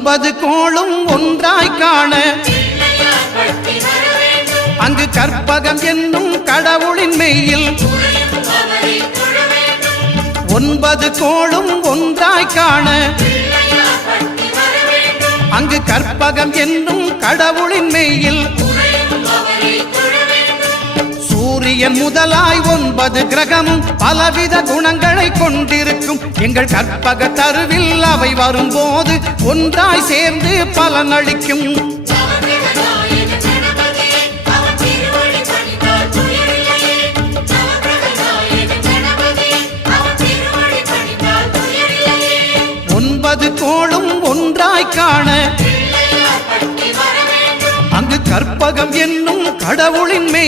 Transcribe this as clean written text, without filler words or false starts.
9 கோளும் ஒன்றாய் காண அங்கு கற்பகம் என்னும் கடவுளின் மெய்யில் 9 கோளும் ஒன்றாய் காண அங்கு கற்பகம் என்னும் கடவுளின் மெய்யில் சூரியன் முதலாய் 9 கிரகமும் பலவித குணங்களை கொண்டிருக்கும் எங்கள் கற்பக தருவில் அவை வரும்போது ஒன்றாய் சேர்ந்து பலனளிக்கும். கோளும் ஒன்றாய் காண அங்கு கற்பகம் என்னும் கடவுளின் மெய்